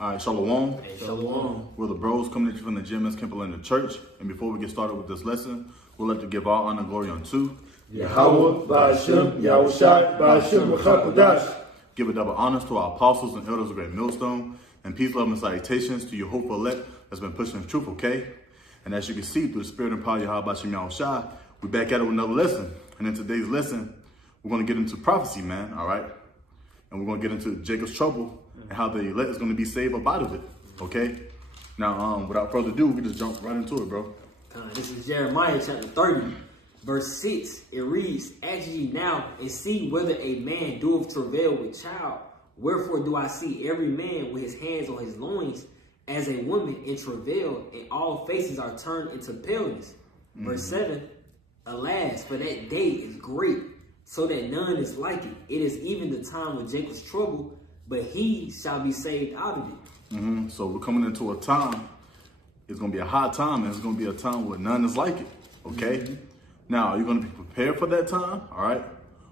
All right, shalom. Hey, shalom. We're the bros coming at you from the Judgment Temple in the church. And before we get started with this lesson, we'll like to give all honor and glory unto Yahweh, Ba'ashem, Yahushai, Ba'ashem, B'chakodash. Give a double honors to our apostles and elders of Great Millstone. And peace, love, and salutations to your hopeful elect that's been pushing the truth, okay? And as you can see, through the spirit and power of Yahweh, Ba'ashem, Yahushai, we're back at it with another lesson. And in today's lesson, we're going to get into prophecy, man, all right? And we're going to get into Jacob's trouble and how the elect is going to be saved up out of it, okay? Now, without further ado, we can just jump right into it, bro. This is Jeremiah chapter 30, verse 6. It reads, "Ask ye now and see whether a man doeth travail with child. Wherefore do I see every man with his hands on his loins as a woman in travail, and all faces are turned into paleness." Verse 7, "Alas, for that day is great, so that none is like it. It is even the time of Jacob's trouble, but he shall be saved out of it." So we're coming into a time, it's going to be a hard time, and it's going to be a time where none is like it, okay? Now, are you going to be prepared for that time, all right?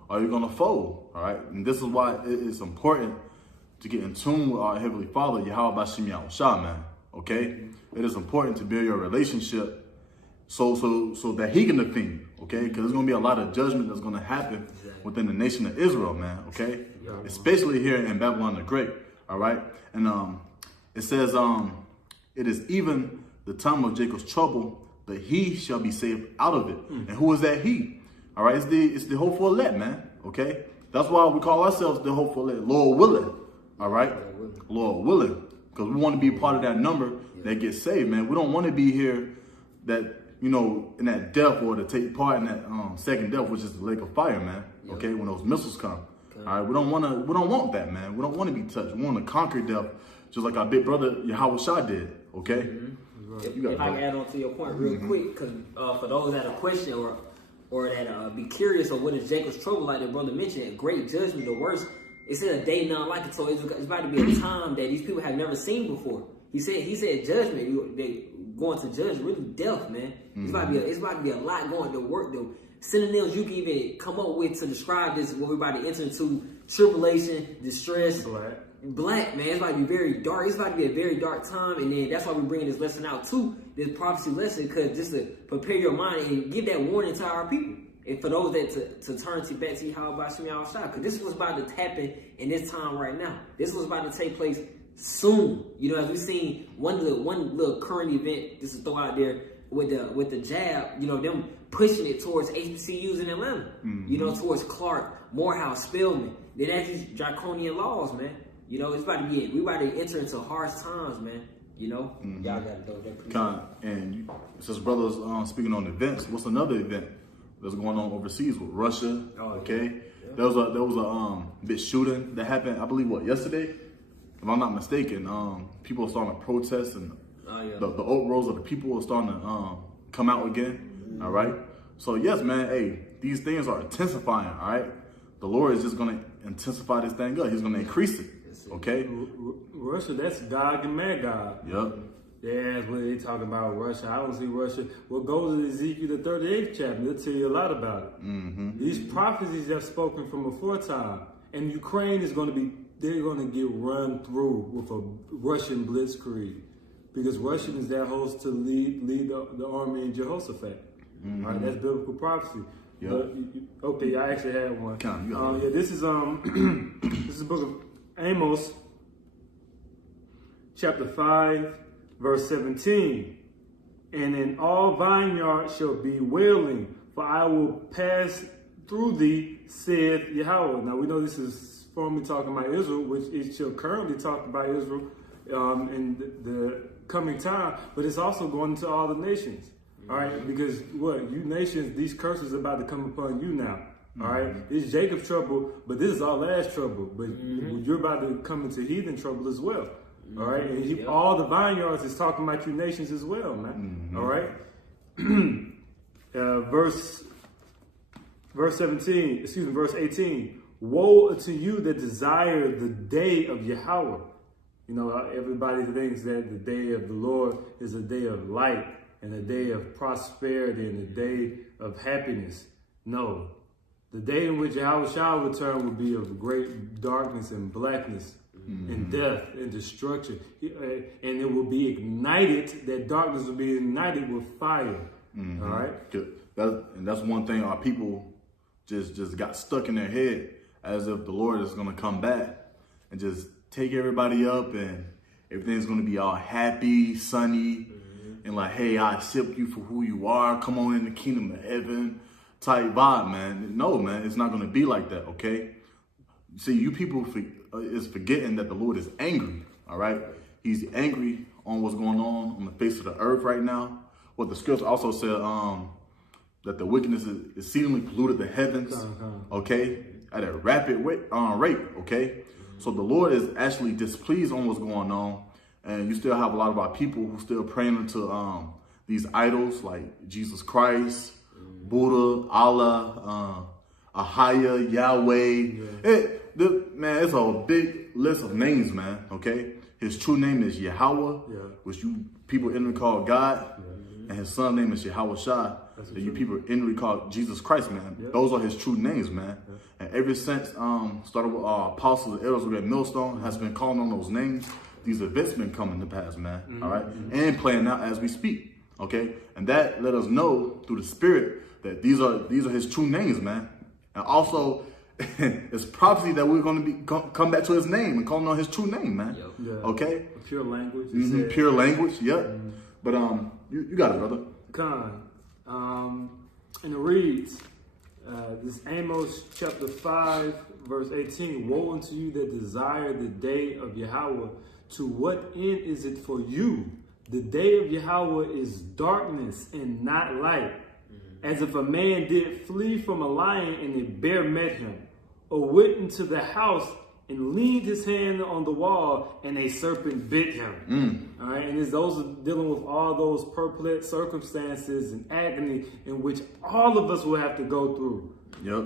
Or are you going to fold, all right? And this is why it is important to get in tune with our Heavenly Father, Yahweh Ba'ashem Yahushai, man, okay? It is important to build your relationship so that he can defend you, okay? Because there's going to be a lot of judgment that's going to happen within the nation of Israel, man, okay? Especially here in Babylon the Great, all right? And it says, it is even the time of Jacob's trouble, but he shall be saved out of it. And who is that he? All right, it's the hopeful elect, man, okay? That's why we call ourselves the hopeful elect, Lord willing, all right? Lord willing, because we want to be part of that number that gets saved, man. We don't want to be here that, you know, in that death or to take part in that second death, which is the lake of fire, man, okay, when those missiles come. All right, we don't want that, man. We don't want to be touched. We want to conquer death just like our big brother Yahweh Shah did, okay? If I can add on to your point real quick, because for those that are question or that be curious of what is Jacob's trouble, like the brother mentioned, great judgment, the worst, it said a day none like it, so it's about to be a time that these people have never seen before. He said judgment, they going to judge really death, man. It's about to be a lot going to work. The synonyms you can even come up with to describe this, what we're about to enter into: tribulation, distress, black, man. It's about to be very dark. It's about to be a very dark time, and then that's why we're bringing this lesson out too, this prophecy lesson, because just to prepare your mind and give that warning to our people, and for those that to turn to back to Yahweh Ba'ashem Yahushai, because this was about to happen in this time right now. This was about to take place soon. You know, as we've seen one little current event, just to throw out there with the jab, you know, them pushing it towards HBCUs in Atlanta, you know, towards Clark, Morehouse, Spelman. Then that's these draconian laws, man. You know, it's about to be, we about to enter into harsh times, man. You know, y'all got to know that. And since brothers speaking on events, what's another event that's going on overseas with Russia? Okay, there was a big shooting that happened, I believe, yesterday, if I'm not mistaken. People are starting to protest, and the old rows of the people are starting to come out again. All right, so yes, man. Hey, these things are intensifying. All right, the Lord is just going to intensify this thing up. He's going to increase it. Okay. Russia, that's Gog and Magog. Yep. Yeah, that's what they talk about Russia. I don't see Russia. What goes in Ezekiel the 38th chapter, they'll tell you a lot about it. These prophecies have spoken from aforetime. And Ukraine is going to be, they're going to get run through with a Russian blitzkrieg. Because Russian is that host to lead the army in Jehoshaphat. Right? That's biblical prophecy. Yep. Okay, I actually had one. This is this is the book of Amos, chapter 5, verse 17. "And in all vineyards shall be wailing, for I will pass through thee, saith Yahweh." Now we know this is formerly talking about Israel, which it shall currently talk about Israel in the coming time, but it's also going into all the nations. All right, because you nations, these curses are about to come upon you now. All right, this is Jacob's trouble, but this is our last trouble. But you're about to come into heathen trouble as well. All right, and all the vineyards is talking about you nations as well, man. All right, verse 17, excuse me, verse 18. "Woe unto you that desire the day of Yahweh." You know, everybody thinks that the day of the Lord is a day of light and a day of prosperity and a day of happiness. No. The day in which Yahweh shall return will be of great darkness and blackness. and death and destruction. And it will be ignited, that darkness will be ignited with fire. All right? And that's one thing our people just got stuck in their head, as if the Lord is going to come back and just take everybody up and everything's going to be all happy, sunny, and like, hey, I accept you for who you are. Come on in the kingdom of heaven type vibe, man. No, man, it's not going to be like that, okay? See, you people is forgetting that the Lord is angry, all right? He's angry on what's going on the face of the earth right now. What the scripture also said, that the wickedness is exceedingly polluted the heavens, okay, at a rapid rate, okay? So the Lord is actually displeased on what's going on, and you still have a lot of our people who still praying into these idols like Jesus Christ, Buddha, Allah, Ahaya, Yahweh. Man, it's a big list of names, man, okay? His true name is Yahweh, which you people inwardly call God, and his son name is Yahweh Shai, that you people inwardly call Jesus Christ, man. Those are his true names, man. And ever since started with apostles and elders with that millstone has been calling on those names, these events been coming to pass, man, all right? And playing out as we speak, okay? And that let us know through the Spirit that these are his true names, man. And also, it's prophecy that we're going to come back to his name and calling on his true name, man. Okay? Pure language. Pure language, But you got it, brother. And it reads, this Amos chapter 5, verse 18. Woe unto you that desire the day of Yahweh. To what end is it for you? The day of Yahweh is darkness and not light. As if a man did flee from a lion and a bear met him, or went into the house and leaned his hand on the wall and a serpent bit him. All right, and it's those dealing with all those perplexed circumstances and agony in which all of us will have to go through,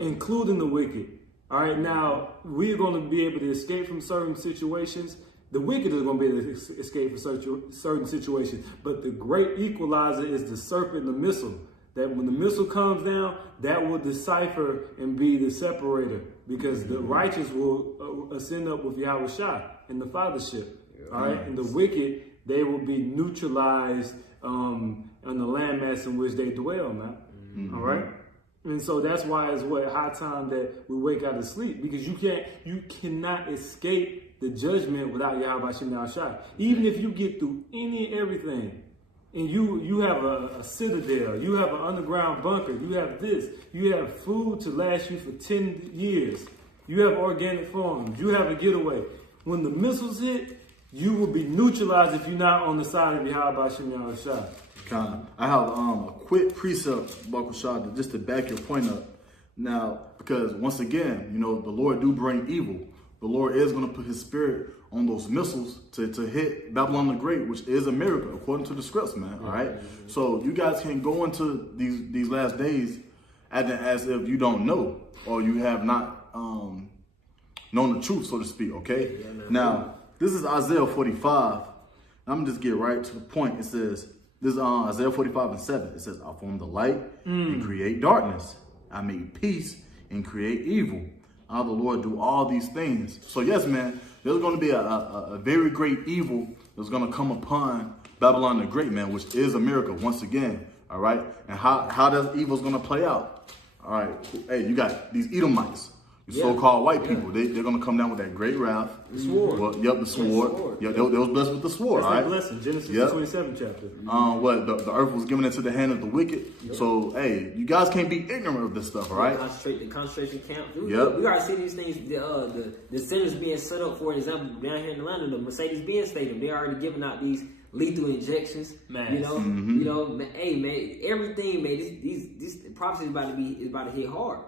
including the wicked. All right, now we're going to be able to escape from certain situations. The wicked is going to be able to escape from certain situations, but the great equalizer is the serpent, the missile. That when the missile comes down, that will decipher and be the separator, because the righteous will ascend up with Yahweh Shai in the fathership. All right, and the wicked, they will be neutralized on the landmass in which they dwell, man. All right, and so that's why it's high time that we wake out of sleep, because you cannot escape the judgment without Yahweh Shai. Even if you get through any and everything. And you have a citadel, you have an underground bunker, you have this, you have food to last you for 10 years, you have organic farms, you have a getaway. When the missiles hit, you will be neutralized if you're not on the side of Yahweh Shai. I have a quick precept, Baruch Shah, just to back your point up. Now, because once again, the Lord do bring evil. The Lord is going to put his spirit on those missiles to hit Babylon the Great, which is America, according to the scripts, man. All right. So you guys can go into these last days as if you don't know, or you have not known the truth, so to speak. Okay. Now, this is Isaiah 45. I'm gonna just get right to the point. It says, this is Isaiah 45:7. It says, I form the light and create darkness. I make peace and create evil. I, the Lord, do all these things. So yes, man, there's going to be a very great evil that's going to come upon Babylon the Great, man, which is America once again. All right. And how that evil is going to play out. All right. Hey, you got these Edomites, so-called white people. They're going to come down with that great wrath. The sword. Well, the sword. Yeah, they was blessed with the sword. That's all right. Blessing. Genesis 27th chapter. The earth was given into the hand of the wicked. So, hey, you guys can't be ignorant of this stuff, all right? The concentration camp. We already see these things. The centers being set up, for example, down here in Atlanta, the Mercedes-Benz Stadium. They're already giving out these lethal injections. Man. Hey, man, everything, man. These prophecy is about to hit hard.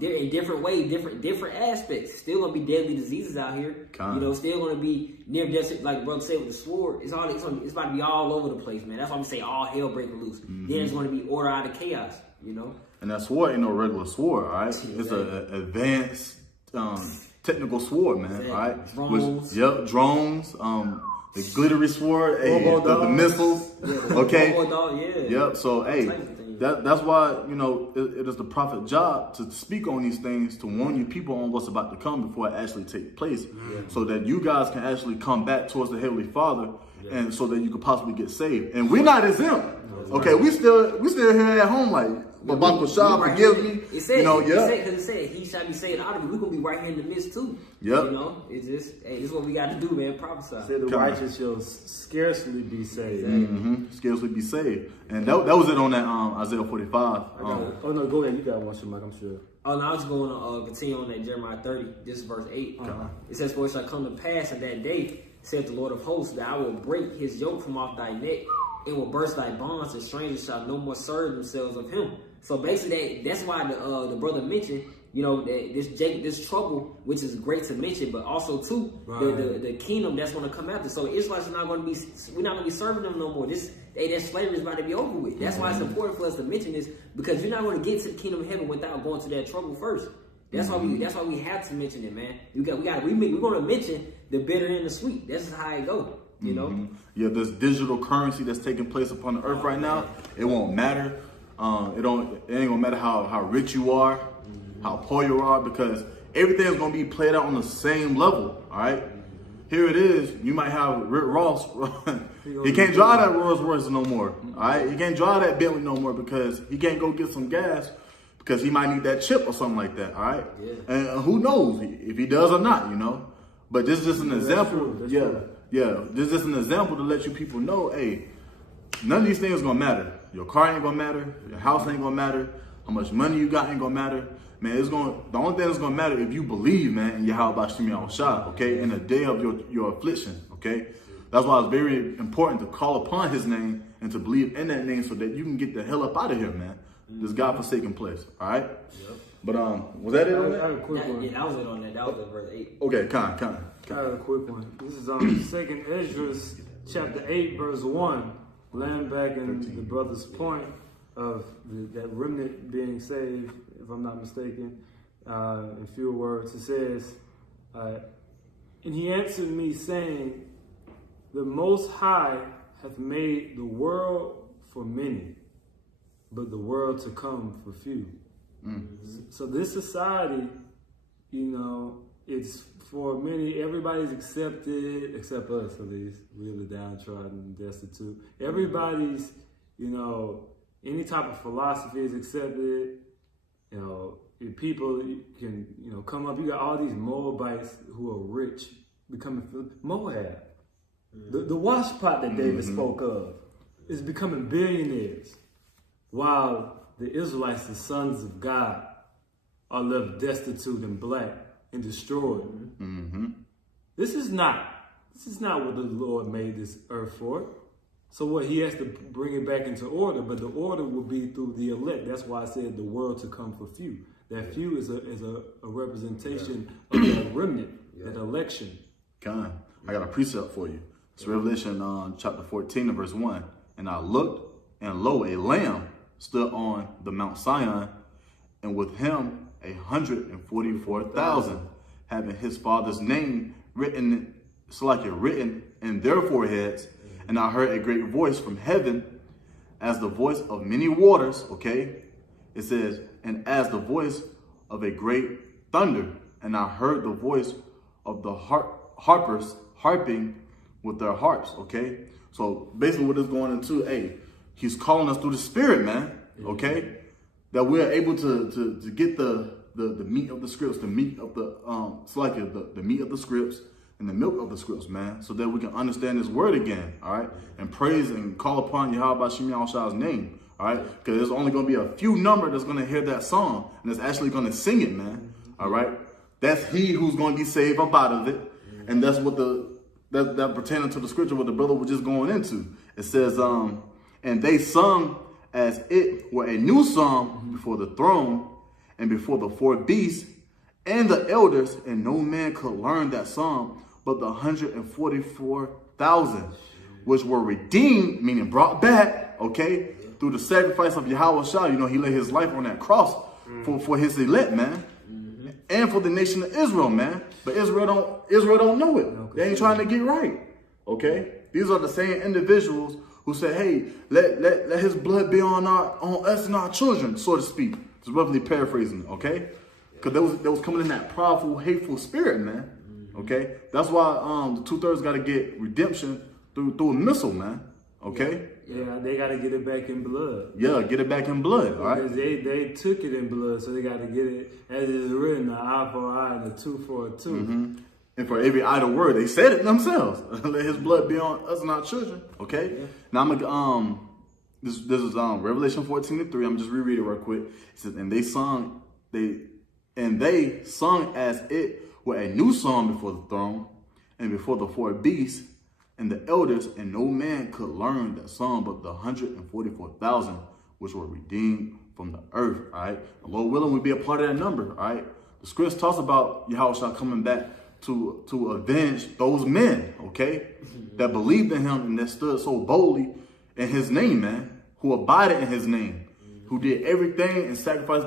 They're in different ways, different aspects. Still gonna be deadly diseases out here. Still gonna be near death, like brother said with the sword. It's about to be all over the place, man. That's why we say all hell breaking loose. Then it's gonna be order out of chaos. And that sword ain't no regular sword, all right? It's an advanced technical sword, man. All right, drones. Drones. The glittery sword, the missiles. Okay. So hey. That's why, you know, it is the prophet's job to speak on these things, to warn you people on what's about to come before it actually takes place, so that you guys can actually come back towards the Heavenly Father, and so that you could possibly get saved. And we're not exempt. Okay, we still here at home like, but Baruch Shah, forgive me. It said, you know, because it said he shall be saved out of it. We're gonna be right here in the midst too. Yep. You know, it's just, hey, this is what we got to do, man. Prophesy. Said the righteous shall scarcely be saved. Scarcely be saved. And that was it on that Isaiah 45. Oh no, go ahead. You got one, Shemike, I'm sure. Oh, no, I was going to continue on that Jeremiah 30. This is verse 8. It says, "For it shall come to pass in that day, saith the Lord of hosts, that I will break his yoke from off thy neck, and will burst thy bonds, and strangers shall no more serve themselves of him." So basically, that's why the brother mentioned, you know, that this trouble, which is great to mention, but also too the kingdom that's going to come after. So Israelites are not going to be, we're not going to be serving them no more. That slavery is about to be over with. That's why it's important for us to mention this, because you're not going to get to the kingdom of heaven without going through that trouble first. That's why we have to mention it, man. We're going to mention the bitter and the sweet. That's just how it goes. You know? Yeah, this digital currency that's taking place upon the earth right now, it won't matter. It ain't gonna matter how rich you are, how poor you are, because everything's gonna be played out on the same level. All right. Here it is. You might have Rick Ross. He can't drive that Rolls Royce no more. All right. He can't drive that Bentley no more because he can't go get some gas because he might need that chip or something like that. All right. Yeah. And who knows if he does or not, you know. But this is just an example. That's true. This is just an example to let you people know, hey, none of these things gonna matter. Your car ain't gonna matter. Your house ain't gonna matter. How much money you got ain't gonna matter. Man, the only thing that's gonna matter if you believe, man, in Yahweh Shemi Shah, okay, in the day of your affliction, okay? That's why it's very important to call upon his name and to believe in that name so that you can get the hell up out of here, man. This God-forsaken place, all right? Yep. But was that it on that? That was it on that. That was verse 8. Okay, kind. Got a quick one. This is 2nd Ezra, chapter 8, verse 1. Land back in the brother's point of that remnant being saved, if I'm not mistaken. In few words, it says, "And he answered me, saying, The Most High hath made the world for many, but the world to come for few." So this society, you know, it's for many. Everybody's accepted, except us at least. We're the downtrodden and destitute. Everybody's, you know, any type of philosophy is accepted. You know, if people can, you know, come up. You got all these Moabites who are rich becoming Moab. The wash pot that David spoke of is becoming billionaires, while the Israelites, the sons of God, are left destitute and black and destroyed. This is not what the Lord made this earth for. So what, he has to bring it back into order, but the order will be through the elect. That's why I said the world to come for few. That few is a representation of that remnant, that election. I got a precept for you. It's Revelation chapter 14 and verse 1. "And I looked, and lo, a lamb stood on the Mount Sion, and with him 144,000, having his father's name written in their foreheads. And I heard a great voice from heaven, as the voice of many waters." Okay, it says, "And as the voice of a great thunder. And I heard the voice of the harpers harping with their harps." Okay, so basically what it's going into, hey, he's calling us through the Spirit, man. Okay, that we're able to get the meat of the scripts, the meat of the meat of the scripts and the milk of the scripts, man, so that we can understand his word again, all right, and praise and call upon Yahweh Shemi Shah's name, all right, because there's only going to be a few number that's going to hear that song and that's actually going to sing it, man, all right. That's he who's going to be saved up out of it, and that's what that pertaining to the scripture what the brother was just going into. It says, "And they sung as it were a new song before the throne and before the 4 beasts and the elders, and no man could learn that song but the 144,000, which were redeemed," meaning brought back, okay, through the sacrifice of Yahweh Shah. You know, he laid his life on that cross for his elect, man, and for the nation of Israel, man. But Israel don't know it. They ain't trying to get right, okay? These are the same individuals who said, hey, let his blood be on us and our children, so to speak. Just roughly paraphrasing, okay? Because they was coming in that powerful, hateful spirit, man. Okay? That's why the 2/3 got to get redemption through a missile, man. Okay? Yeah, they got to get it back in blood. Yeah, get it back in blood, all right? Because they took it in blood, so they got to get it, as it is written, an eye for an eye and a tooth for a tooth. And for every idle word, they said it themselves. Let his blood be on us and our children. Okay? Yeah. Now I'm gonna this is Revelation 14:3. I'm just reread it real quick. It says, and they sung as it were a new song before the throne and before the four beasts and the elders, and no man could learn that song but the 144,000 which were redeemed from the earth. All right. The Lord willing, we'll be a part of that number. All right. The scripture talks about Yahushua coming back to avenge those men, okay, that believed in him and that stood so boldly in his name, man, who abided in his name, who did everything and sacrificed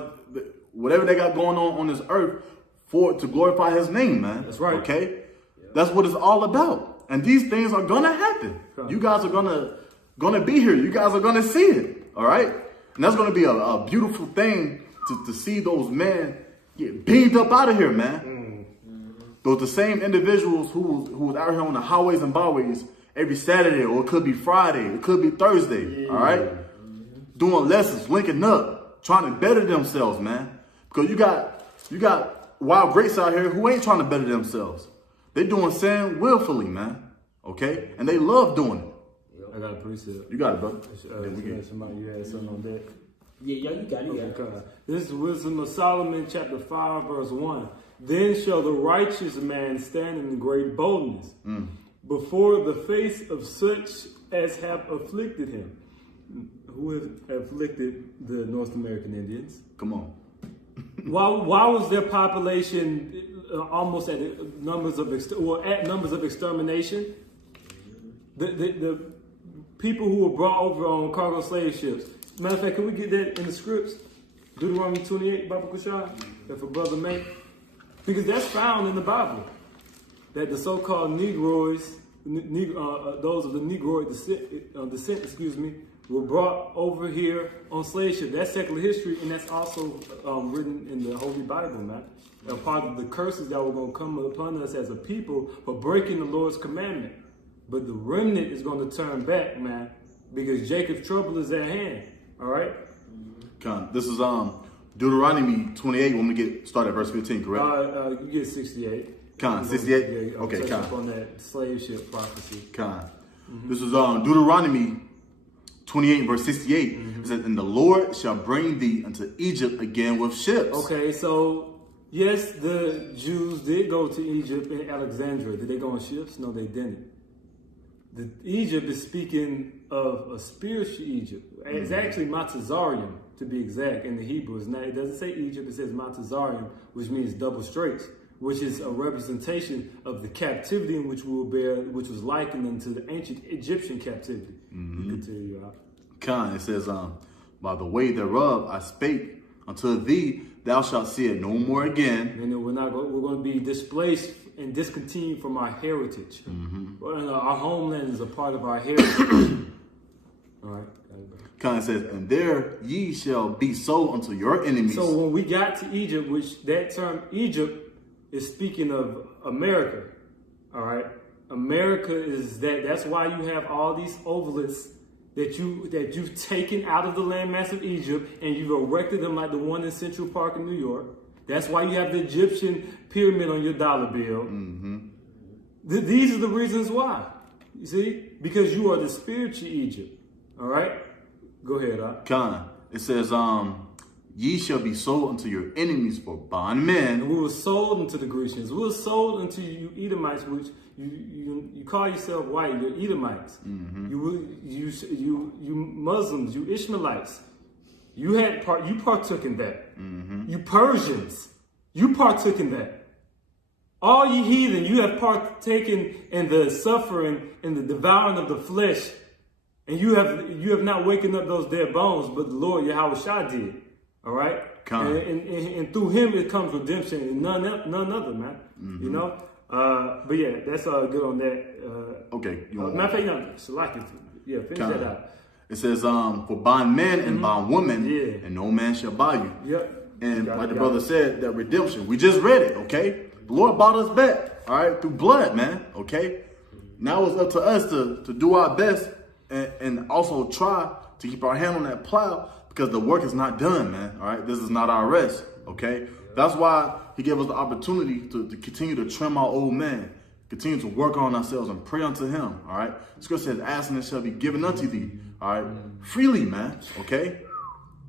whatever they got going on this earth to glorify his name, man. That's right. Okay? Yeah. That's what it's all about. And these things are gonna happen. You guys are gonna be here. You guys are gonna see it. All right? And that's gonna be a beautiful thing to see those men get beamed up out of here, man. Those the same individuals who was out here on the highways and byways every Saturday, or it could be Friday, it could be Thursday, all right? Doing lessons, linking up, trying to better themselves, man. Because you got wild greats out here who ain't trying to better themselves. They doing sin willfully, man, okay? And they love doing it. I got a precept. You got it, brother. You had something on that? Yeah, you got it. Okay. This is Wisdom of Solomon, chapter 5, verse 1. Then shall the righteous man stand in great boldness before the face of such as have afflicted him. Who have afflicted the North American Indians? Come on. Why was their population almost at numbers of extermination? The people who were brought over on cargo slave ships. Matter of fact, can we get that in the scripts? Deuteronomy 28, Baba Kushai, for Brother May. Because that's found in the Bible, that the so-called Negroes, those of the Negroid descent, were brought over here on slave ship. That's secular history, and that's also written in the Holy Bible, man. A part of the curses that were going to come upon us as a people for breaking the Lord's commandment. But the remnant is going to turn back, man, because Jacob's trouble is at hand. All right? This is Deuteronomy 28, when we get started at verse 15, correct? You get 68. 68? Yeah, okay, on that slave ship prophecy. This is Deuteronomy 28, verse 68. It says, and the Lord shall bring thee unto Egypt again with ships. Okay, so yes, the Jews did go to Egypt in Alexandria. Did they go on ships? No, they didn't. Egypt is speaking of a spiritual Egypt. It's actually Matazarium, to be exact, in the Hebrews. Now, it doesn't say Egypt, it says Matazarium, which means double straits, which is a representation of the captivity in which we will bear, which was likened unto the ancient Egyptian captivity. Continue, it says, by the way thereof I spake unto thee, thou shalt see it no more again. And then we're going to be displaced and discontinued from our heritage. Our homeland is a part of our heritage. All right. It says, and there ye shall be sold unto your enemies. So when we got to Egypt, which that term Egypt is speaking of America. All right. America is that's why you have all these obelisks that you've taken out of the landmass of Egypt and you've erected them like the one in Central Park in New York. That's why you have the Egyptian pyramid on your dollar bill. These are the reasons why. You see? Because you are the spiritual Egypt. All right? Go ahead. It says, ye shall be sold unto your enemies for bondmen. And we were sold unto the Grecians. We were sold unto you Edomites, which you call yourself white. You're Edomites. You Muslims. You Ishmaelites. You partook in that. You Persians. You partook in that. All ye heathen, you have partaken in the suffering and the devouring of the flesh. And you have not wakened up those dead bones, but the Lord Yahushua did. All right? And through him it comes redemption, and none other, man. You know? But yeah, that's good on that. Okay. Matter of fact, Yeah, finish that out. It says, for bondmen and bondwomen, and no man shall buy you. Yep. And like the brother said, that redemption, we just read it, okay? The Lord bought us back, all right, through blood, man, okay? Now it's up to us to do our best and also try to keep our hand on that plow, because the work is not done, man, all right? This is not our rest, okay? That's why he gave us the opportunity to continue to trim our old man, continue to work on ourselves and pray unto him, all right? Scripture says, ask and it shall be given unto thee, all right? Freely, man, okay?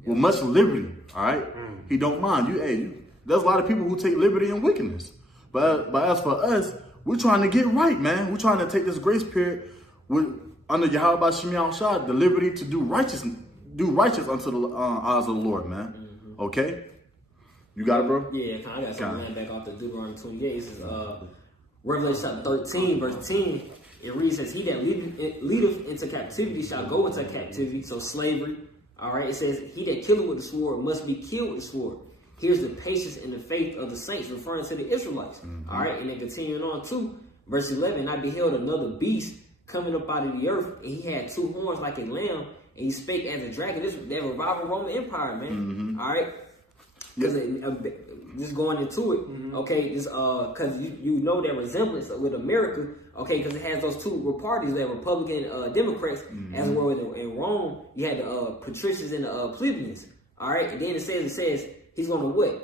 With much liberty, all right? He don't mind. There's a lot of people who take liberty in wickedness. But as for us, we're trying to get right, man. We're trying to take this grace period under Yahweh Shemiah Shah, the liberty to do righteous unto the eyes of the Lord, man. Okay? You got it, bro? Yeah, I got something back off the Deuteronomy 28. It says, Revelation chapter 13, verse 10, it reads, says, he that leadeth into captivity shall go into captivity, so slavery. All right, it says, he that killeth with the sword must be killed with the sword. Here's the patience and the faith of the saints, referring to the Israelites. All right, and then continuing on too, verse 11, I beheld another beast coming up out of the earth, and he had two horns like a lamb, and he spake as a dragon. This that revival Roman Empire, man. All right, because just going into it, okay, this because you know that resemblance with America, okay, because it has those two parties, that Republican Democrats, as well as in Rome, you had the patricians and the plebeians. All right, and then it says he's going to what?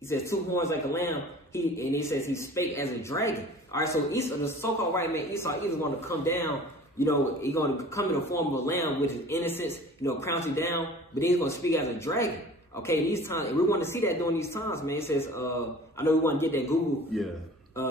He says two horns like a lamb. He says he spake as a dragon. All right, so Esau, the so-called right man Esau, either going to come down. You know, he's going to come in the form of a lamb with his innocence, crounce you down, but then he's going to speak as a dragon. Okay, these times, and we want to see that during these times, man. It says, I know we want to get that Google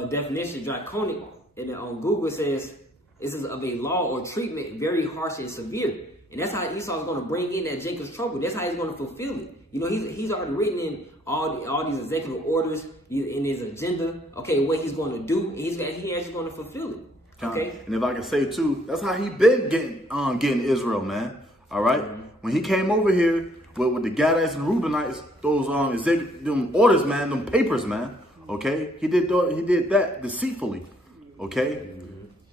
definition, draconic, and on Google it says, this is of a law or treatment very harsh and severe. And that's how Esau is going to bring in that Jacob's trouble. That's how he's going to fulfill it. He's already written in all these executive orders in his agenda. Okay, what he's going to do, and he actually going to fulfill it. Okay, and if I can say too, that's how he been getting Israel, man. All right, when he came over here with the Gadites and Reubenites, those them orders, man, them papers, man. Okay, he did that deceitfully. Okay,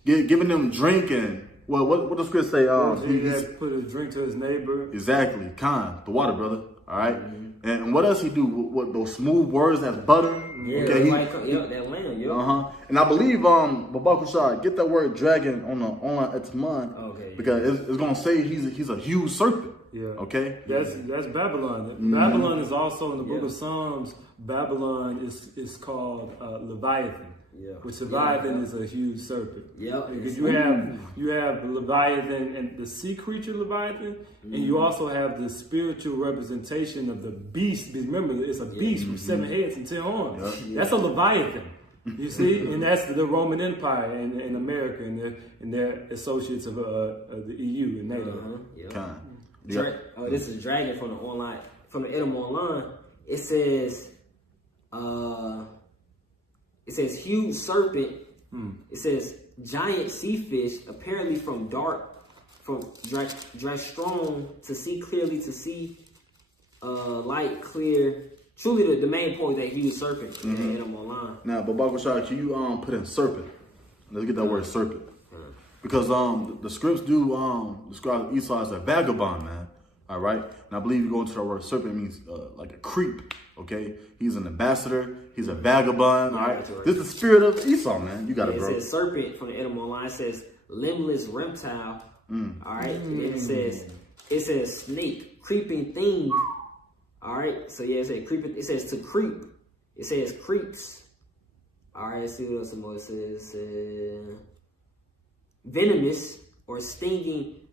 giving them drink and. Well, what does Chris say? He had put a drink to his neighbor. Exactly, the water, brother. All right, and what else he do? What those smooth words that's butter? Yeah, okay, that lamb, yo. And I believe Babakushai, get that word dragon on its mind. Okay. Because it's gonna say he's a huge serpent. Yeah. Okay. That's Babylon. Babylon is also in the book of Psalms. Babylon is called Leviathan. Yeah. Which Leviathan is a huge serpent. Yeah. Because you have Leviathan and the sea creature Leviathan, and you also have the spiritual representation of the beast. Remember, it's a beast with 7 heads and 10 horns. That's a Leviathan. You see, and that's the Roman Empire and America and their associates of the EU and NATO. This is Dragon from the Edom Online. It says. It says huge serpent. It says giant sea fish, apparently from drag strong to see clearly, to see light clear. Truly, the main point is that huge serpent. I'm online. Now, Babakushai, can you put in serpent? Let's get that word serpent, because the scripts do describe Esau as a vagabond, man. All right, and I believe you go into that word serpent, means like a creep. Okay, he's an ambassador. He's a vagabond. All right, this is the spirit of Esau, man. You got it, bro. It says serpent from the Edom Online. It says limbless reptile. All right, and then it says snake, creeping thing. All right, so yeah, it says creeping. It says to creep. It says creeps. All right, let's see what else more it says. Venomous or stinging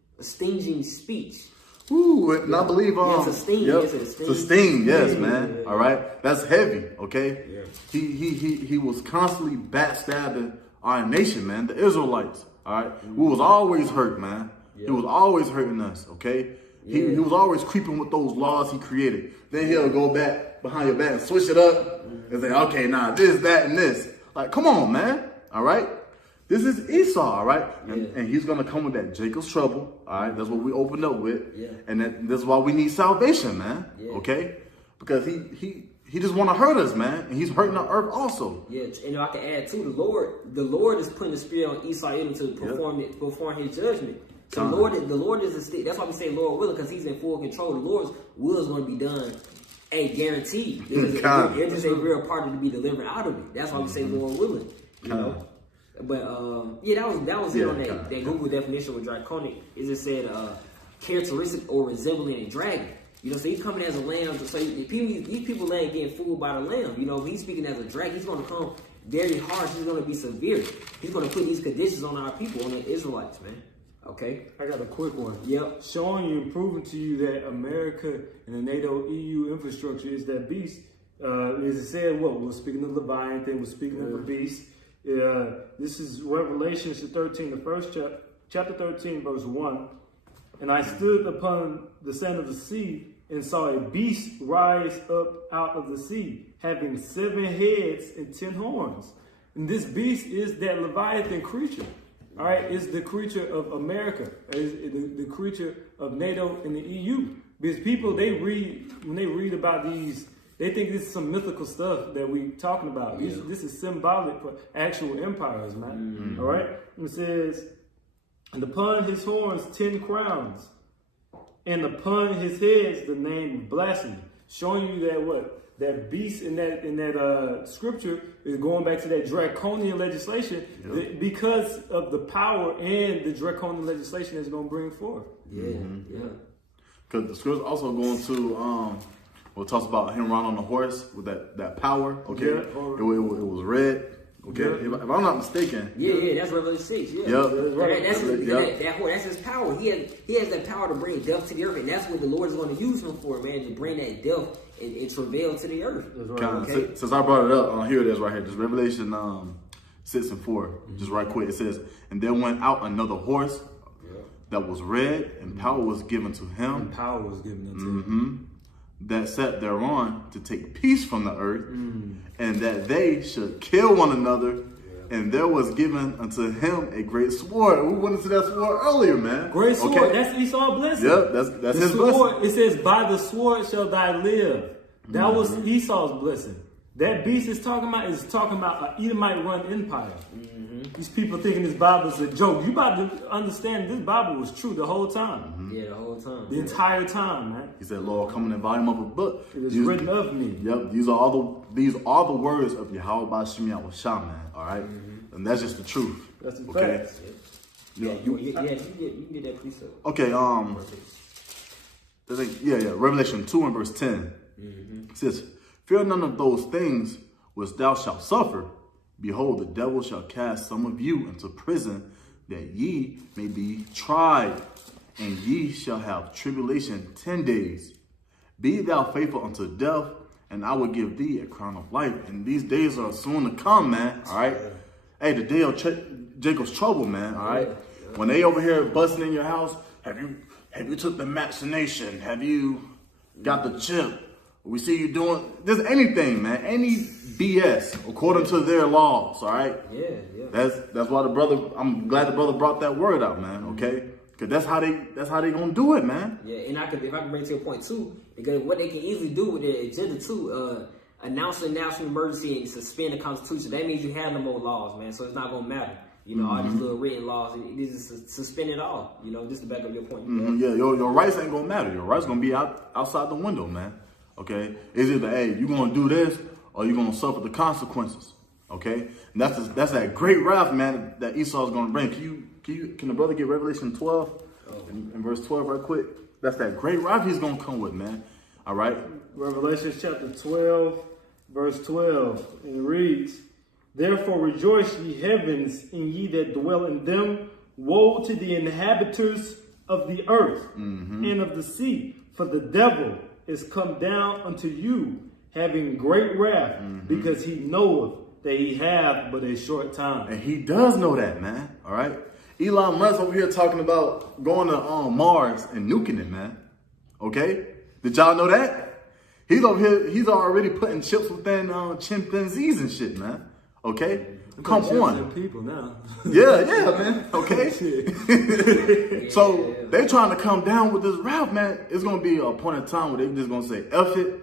speech. Ooh, and I believe it's a sting. Yep. It's a sting, yes, man. All right, that's heavy. Okay, he was constantly backstabbing our nation, man. The Israelites. All right, we was always hurt, man. He was always hurting us. Okay, he was always creeping with those laws he created. Then he'll go back behind your back and switch it up and say, okay, nah, this, that, and this. Like, come on, man. All right. This is Esau, all right? And he's going to come with that Jacob's trouble, all right? That's what we opened up with. And this is why we need salvation, man, okay? Because he just want to hurt us, man. And he's hurting the earth also. Yeah, and I can add, too, the Lord is putting the spirit on Esau to perform his judgment. So the Lord is a stick. That's why we say Lord willing, because He's in full control. The Lord's will is going to be done. Guaranteed. It's just a real party to be delivered out of it. That's why we say Lord willing. You know. But that was it on that Google definition with draconic. Is it said characteristic or resembling a dragon? You know, so he's coming as a lamb. So these people ain't getting fooled by the lamb. You know, he's speaking as a dragon. He's going to come very harsh. He's going to be severe. He's going to put these conditions on our people, on the Israelites, man. Okay. I got a quick one. Yep. Showing you and proving to you that America and the NATO EU infrastructure is that beast. As it said, we're speaking of Leviathan, we're speaking of a beast. This is Revelation 13, the first chapter 13, verse 1. And I stood upon the sand of the sea and saw a beast rise up out of the sea, having 7 heads and 10 horns. And this beast is that Leviathan creature. All right, it's the creature of America. It's the creature of NATO and the EU. Because people, when they read about these, they think this is some mythical stuff that we talking about. Yeah. This is symbolic for actual empires, man. All right? It says, and upon his horns 10 crowns, and upon his heads the name of blasphemy. Showing you that that beast in that scripture is going back to that draconian legislation because of the power and the draconian legislation that's going to bring forth. Because the scripture also going to it talks about him riding on the horse with that power. Okay, it was red. Okay, if I'm not mistaken. That's Revelation 6. That's his power. He has that power to bring death to the earth, and that's what the Lord is going to use him for, man, to bring that death and travail to the earth. Since I brought it up, here it is right here. Just Revelation 6 and 4. Just right quick. It says, and there went out another horse that was red, and power was given to him. And power was given unto him. That sat thereon to take peace from the earth, and that they should kill one another. And there was given unto him a great sword. We went into that sword earlier, man. Great sword. Okay. That's Esau's blessing. Yep, that's his sword, blessing. It says, by the sword shall thy live. That was Esau's blessing. That beast is talking about an Edomite run empire. These people thinking this Bible is a joke. You about to understand this Bible was true the whole time. Yeah, the whole time. The entire time, man. He said, Lord, come in the volume of a book. It is written of me. Yep, these are all the words of Yahweh Ba'Shem Yahushua, man. All right? And that's just the truth. That's the okay? facts. You get that precept. Okay, Revelation 2 and verse 10. It says, fear none of those things which thou shalt suffer. Behold, the devil shall cast some of you into prison, that ye may be tried, and ye shall have tribulation 10 days. Be thou faithful unto death, and I will give thee a crown of life. And these days are soon to come, man. All right. Hey, the day of Jacob's trouble, man. All right. When they over here busting in your house, have you took the vaccination? Have you got the chip? We see you doing just anything, man. Any BS according to their laws. All right. Yeah. That's why I'm glad the brother brought that word out, man. Okay. Because that's how they gonna do it, man. Yeah, and if I can bring it to a point too, because what they can easily do with their agenda too, announce a national emergency and suspend the Constitution. That means you have no more laws, man. So it's not gonna matter. You know, all these little written laws, they just suspend it all. You know, just to back up your point. Yeah, your rights ain't gonna matter. Your rights gonna be outside the window, man. Okay, it's either hey, you gonna do this or you gonna suffer the consequences. Okay, and that's that great wrath, man, that Esau is gonna bring. Can the brother get Revelation 12 and verse 12 right quick? That's that great wrath he's gonna come with, man. All right. Revelation chapter 12, verse 12, and it reads, therefore rejoice, ye heavens, and ye that dwell in them. Woe to the inhabitants of the earth and of the sea, for the devil is come down unto you, having great wrath, because he knoweth that he hath but a short time. And he does know that, man. All right. Elon Musk over here talking about going to Mars and nuking it, man. Okay. Did y'all know that? He's over here. He's already putting chips within chimpanzees and shit, man. Okay. Come on. People now. Yeah, man. Okay. So they trying to come down with this route, man. It's gonna be a point in time where they just gonna say, "F it.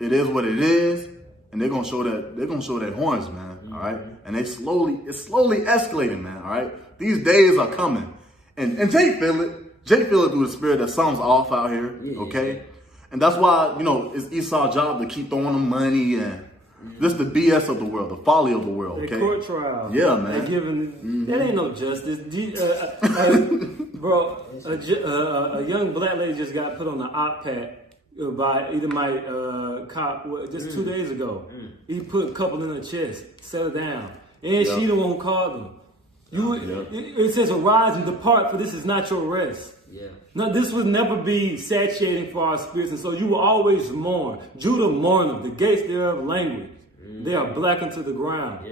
It is what it is," and they're gonna show their horns, man. All right. And it's slowly escalating, man. All right. These days are coming, And Jake feel it. Jake feel it through the spirit that something's off out here, okay? And that's why, you know, it's Esau's job to keep throwing them money and this the BS of the world, the folly of the world, okay? Court trial. Yeah, man. They're giving, that ain't no justice. Bro, a young black lady just got put on the op pad by either my cop just 2 days ago. He put a couple in her chest, set her down. And she the one who called them. It says, arise and depart, for this is not your rest. Yeah. No, this would never be satiating for our spirits, and so you will always mourn. Judah mourneth, the gates thereof language. They are blackened to the ground.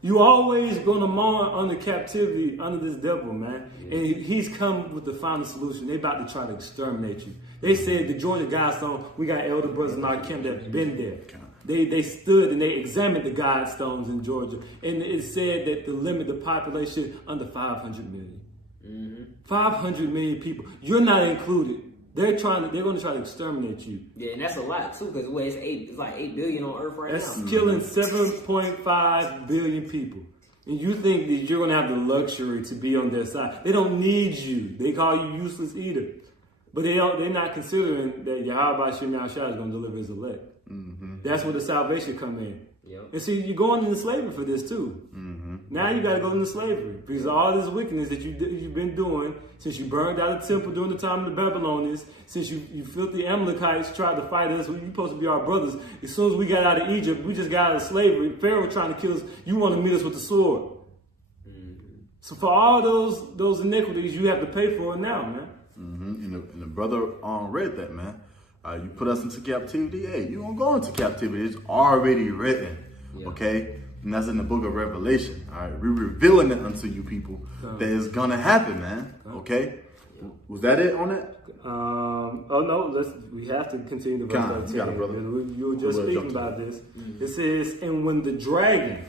You always gonna mourn under captivity, under this devil, man. And he's come with the final solution. They about to try to exterminate you. They said the Georgia Guidestones, we got elder brothers in our camp that have been there. They stood and they examined the Guidestones in Georgia, and it said that the limit, the population under 500 million. 500 million people. You're not included. They're going to try to exterminate you. Yeah, and that's a lot too, because it's like 8 billion on Earth right now. That's killing 7.5 billion people. And you think that you're going to have the luxury to be on their side. They don't need you. They call you useless either. But they're not considering that Yahweh Shemel Shah is going to deliver his elect. That's where the salvation come in. And see, you're going into slavery for this too. Now you got to go into slavery because of all this wickedness that you've been doing since you burned out the temple during the time of the Babylonians, since you filthy Amalekites tried to fight us. You're supposed to be our brothers. As soon as we got out of Egypt, we just got out of slavery. Pharaoh trying to kill us. You want to meet us with the sword. So for all those iniquities, you have to pay for it now, man. And the brother read that, man. You put us into captivity. Hey, you gonna go into captivity. It's already written, okay? And that's in the book of Revelation. All right, we're revealing it unto you people that is gonna happen, man. Okay? Was that it on that? Oh no, we have to continue the verse 13. Brother. You were just speaking about this. It says, and when the dragon,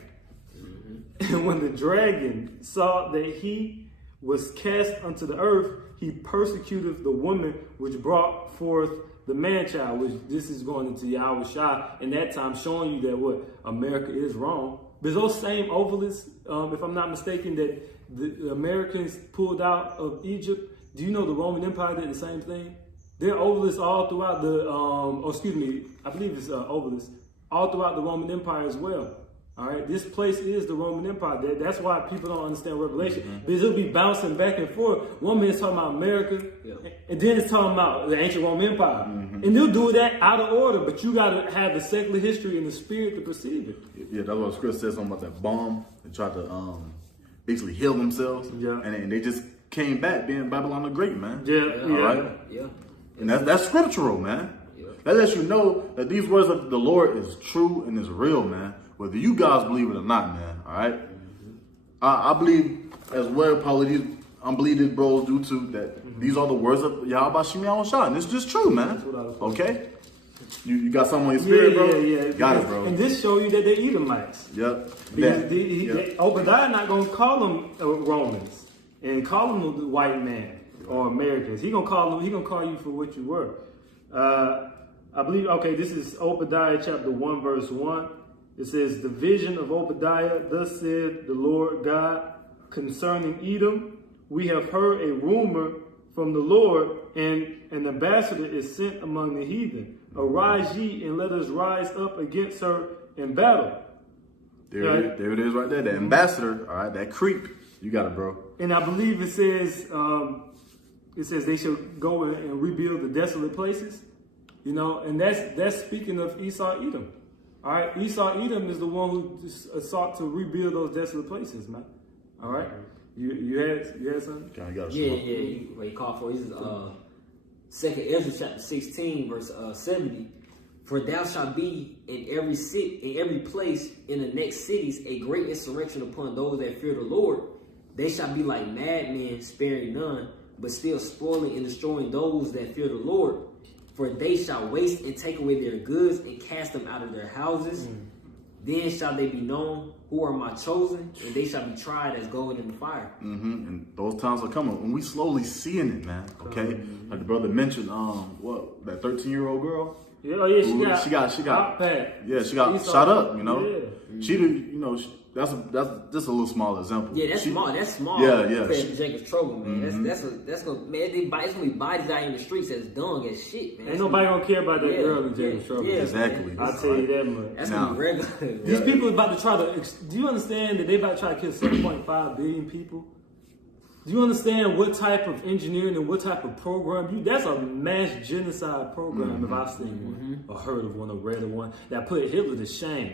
saw that he was cast unto the earth, he persecuted the woman which brought forth the man-child, which this is going into Yahweh Shah, in that time showing you that what America is wrong. There's those same obelisks, if I'm not mistaken, that the Americans pulled out of Egypt. Do you know the Roman Empire did the same thing? There are obelisks all throughout I believe it's obelisks, all throughout the Roman Empire as well. All right, this place is the Roman Empire. That's why people don't understand Revelation. Because it'll be bouncing back and forth. One minute's talking about America, and then it's talking about the ancient Roman Empire. And they'll do that out of order, but you got to have the secular history and the spirit to perceive it. Yeah, that's what Scripture says something about that bomb. They tried to basically heal themselves. And they just came back being Babylon the Great, man. All right? And that's scriptural, man. That lets you know that these words of the Lord is true and is real, man. Whether you guys believe it or not, man, all right? I believe as well, probably these unbelieving bros do too, that these are the words of Yahweh Shemel Shah. And it's just true, man. Okay? You got something on your spirit, bro? Yeah. Got it, bro. And this show you that they're Edomites. Because Obadiah not going to call them Romans and call them the white man or Americans. He going to call you for what you were. I believe, this is Obadiah chapter 1, verse 1. It says, the vision of Obadiah, thus said the Lord God, concerning Edom, we have heard a rumor from the Lord, and an ambassador is sent among the heathen. Arise ye, and let us rise up against her in battle. There it is right there, the ambassador, all right, that creep. You got it, bro. And I believe it says they shall go and rebuild the desolate places, and that's speaking of Esau, Edom. All right, Esau, Edom is the one who sought to rebuild those desolate places, man. All right, you had something? He called for. This is 2nd Ezra chapter 16, verse 70. For thou shalt be in every city, in every place in the next cities, a great insurrection upon those that fear the Lord. They shall be like madmen, sparing none, but still spoiling and destroying those that fear the Lord. For they shall waste and take away their goods and cast them out of their houses. Then shall they be known who are my chosen, and they shall be tried as gold in the fire. And those times are coming. And we slowly seeing it, man. Okay? Like the brother mentioned, that 13-year-old girl? Yeah, oh yeah, she got outpacked. Yeah, she got shot up, you know. Yeah. She did, you know, that's just a little small example. Yeah, that's small. That's small. Yeah. Compared to Jacob's trouble, man. That's gonna, man. It's gonna be bodies out in the streets that's dung as shit, man. Ain't nobody gonna care about that girl in Jacob's trouble. Yeah, exactly. I'll tell you that much. That's gonna be regular. These people are about to try to. Do you understand that they about to try to kill 7.5 billion people? Do you understand what type of engineering and what type of program? That's a mass genocide program, if I've seen one, or heard of one, or read of one, that put Hitler to shame.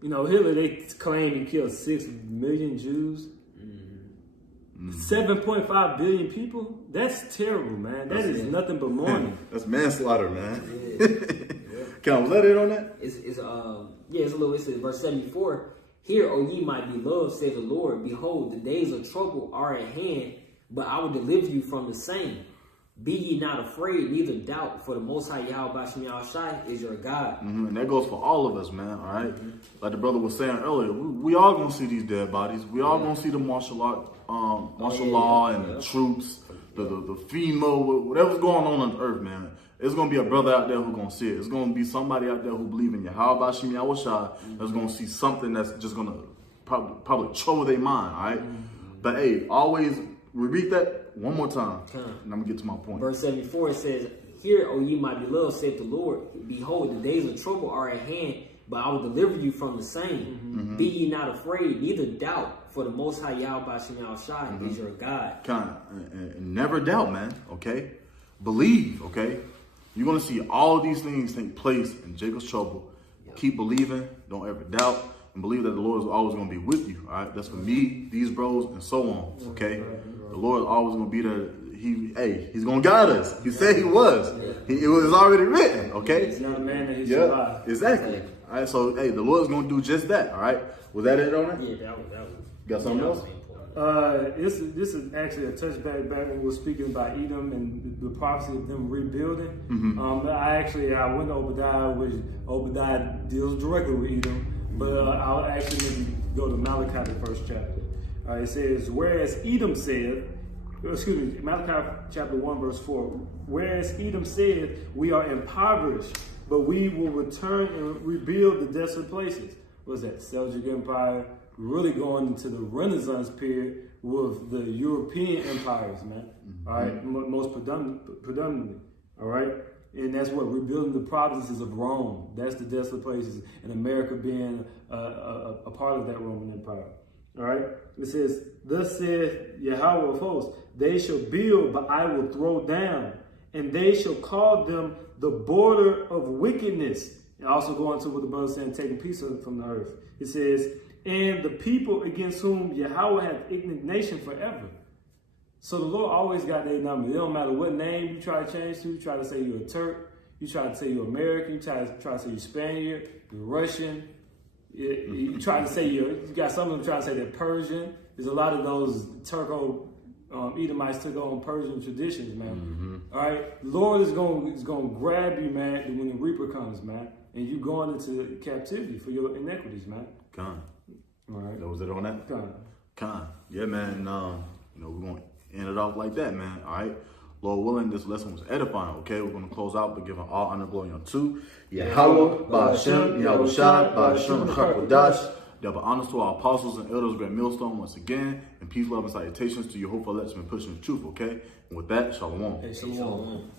You know, Hitler, they claim he killed 6 million Jews. 7.5 billion people? That's terrible, man. That is nothing but mourning. That's manslaughter, man. Was that it on that? It's a little, it says, verse 74, Hear, O ye my beloved, says the Lord, behold, the days of trouble are at hand, but I will deliver you from the same. Be ye not afraid, neither doubt, for the Most High Yahweh Bashim Yahushai is your God. And that goes for all of us, man, all right? Like the brother was saying earlier, we all going to see these dead bodies. We all going to see the martial law and the troops, the FEMA, whatever's going on earth, man. There's going to be a brother out there who's going to see it. It's going to be somebody out there who believes in Yahweh Bashim Yahushai that's going to see something that's just going to probably trouble their mind, all right? But, hey, always repeat that one more time, and I'm going to get to my point. Verse 74, it says, Hear, O ye my beloved, saith the Lord, behold, the days of trouble are at hand, but I will deliver you from the same. Be ye not afraid, neither doubt, for the Most High Yahweh Bashim Yahushai is your God. And never doubt, man, okay? Believe, okay? You're going to see all these things take place in Jacob's trouble. Keep believing, don't ever doubt, and believe that the Lord is always going to be with you, all right? That's for me, these bros, and so on, okay? The Lord is always going to be there. He's going to guide us. He said he was. It was already written, okay? He's not a man that he should lie. Exactly. All right, so, the Lord is going to do just that, all right? Was that it on it? Yeah, that was. Got something else? This is actually a touchback back when we were speaking about Edom and the prophecy of them rebuilding. I went to Obadiah, which Obadiah deals directly with Edom, but I'll actually maybe go to Malachi, the first chapter. It says, whereas Edom said, Malachi chapter 1, verse 4, whereas Edom said, we are impoverished, but we will return and rebuild the desolate places. What was that? Seljuk Empire, really going into the Renaissance period with the European empires, man. All right, most predominantly. All right, and that's what rebuilding the provinces of Rome. That's the desolate places, and America being a part of that Roman Empire. All right, it says, "Thus saith Yahweh of hosts: They shall build, but I will throw down, and they shall call them the border of wickedness." And also go into what the brother saying, taking peace from the earth. It says, and the people against whom Yahweh hath indignation forever. So the Lord always got their number. It don't matter what name you try to change to. You try to say you're a Turk. You try to say you're American. You try to say you're Spaniard. You're Russian. You try to say you got some of them trying to say they're Persian. There's a lot of those Edomites took on Persian traditions, man. All right, the Lord is going to grab you, man, when the Reaper comes, man, and you going into captivity for your iniquities, man. All right. That was it on that? Con. Yeah, man. We're going to end it off like that, man. All right. Lord willing, this lesson was edifying, okay? We're going to close out by giving all honor, glory unto Yahweh, Ba'ashem, Yahushai, Ba'ashem, Chakodash. Double honors to our apostles and elders, Great Millstone, once again. And peace, love, and salutations to your hopeful let's been pushing the truth, okay? And with that, shalom. Hey, shalom.